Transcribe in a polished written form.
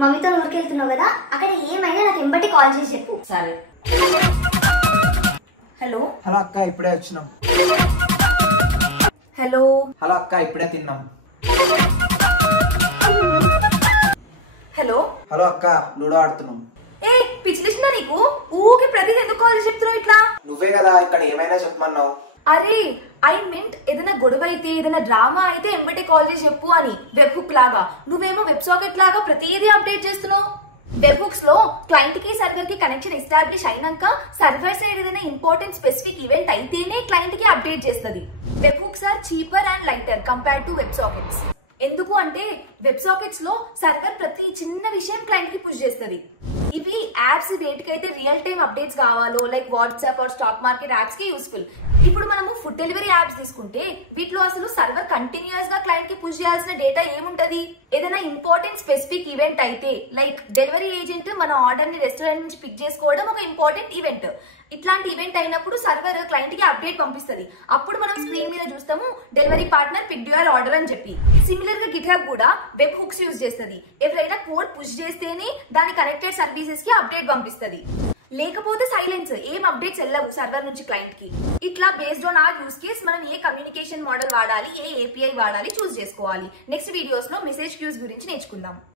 మమ్మీతో ఊరికి వెళ్తున్నావు కదా, అక్కడ ఏమైనా నాకు ఎంబటి కాల్ చేసి చెప్పు. సరే. హలో హలో అక్క, ఇప్పుడే వచ్చినాం. హలో హలో అక్క, ఇప్పుడే తిన్నాం. హలో హలో అక్క, లూడో ఆడుతున్నాం. ఏ పిచ్చిలిస్తుందా నీకు? ఊకే ప్రతిదీ ఎందుకు కాల్ చేసి చెప్తున్నావు ఇట్లా? నువ్వే కదా ఇక్కడ ఏమైనా చెప్పమన్నావు. అరే ఐ మీంట్ ఏదైనా గొడవ అయితే ఏదైనా డ్రామా అయితే ఎంబటి కాల్ చేసి చెప్పు అని. వెబ్ హుక్ లాగా నువ్వేమో వెబ్ సాకెట్ లాగా ప్రతిదీ అప్డేట్ చేస్తున్నావు. వెబ్ హుక్స్ లో క్లయింట్ కి సర్వర్ కి కనెక్షన్ ఎస్టాబ్లిష్ అయినాక సర్వర్ సైడ్ ఏదైనా ఇంపార్టెంట్ స్పెసిఫిక్ ఈవెంట్ అయితేనే క్లయింట్ కి అప్డేట్ చేస్తుంది. Web hooks are cheaper and lighter compare to web sockets. ఎందుకు అంటే వెబ్ సాకెట్స్ లో సర్వర్ ప్రతి చిన్న విషయం క్లయింట్ కి పుష్ చేస్తుంది. ఇవి యాప్స్ వేటికైతే రియల్ టైమ్ అప్డేట్స్ కావాలో like WhatsApp or stock market apps కి యూస్ఫుల్. ఇప్పుడు మనము ఫుడ్ డెలివరీ యాప్స్ తీసుకుంటే వీటిలో అసలు సర్వర్ కంటిన్యూస్ గా క్లయింట్ కి పుష్ చేయాల్సిన డేటా ఏముంటది? ఏదైనా ఇంపార్టెంట్ స్పెసిఫిక్ ఈవెంట్ అయితే లైక్ డెలివరీ ఏజెంట్ మన ఆర్డర్ ని రెస్టారెంట్ నుంచి పిక్ చేసుకోవడం ఒక ఇంపార్టెంట్ ఈవెంట్. ఇట్లాంటి ఈవెంట్ అయినప్పుడు సర్వర్ క్లయింట్ కి అప్డేట్ పంపిస్తుంది. అప్పుడు మనం స్క్రీన్ మీద చూస్తాము delivery partner pick your order అని చెప్పి. సిమిలర్ గా గిట్ హబ్ కూడా వెబ్ హుక్స్ యూజ్ చేస్తుంది. ఎవరైనా కోడ్ పుష్ చేస్తేనే దాని కనెక్టెడ్ సర్వీసెస్ కి అప్డేట్ పంపిస్తుంది. లేకపోతే సైలెన్స్, ఏం అప్డేట్స్ వెళ్ళవు సర్వర్ నుంచి క్లయింట్ కి. ఇట్లా based on our use case మనం ఏ కమ్యూనికేషన్ మోడల్ వాడాలి, ఏ ఏపీఐ వాడాలి చూస్ చేసుకోవాలి. నెక్స్ట్ వీడియోస్ లో మెసేజ్ క్యూస్ గురించి నేర్చుకుందాం.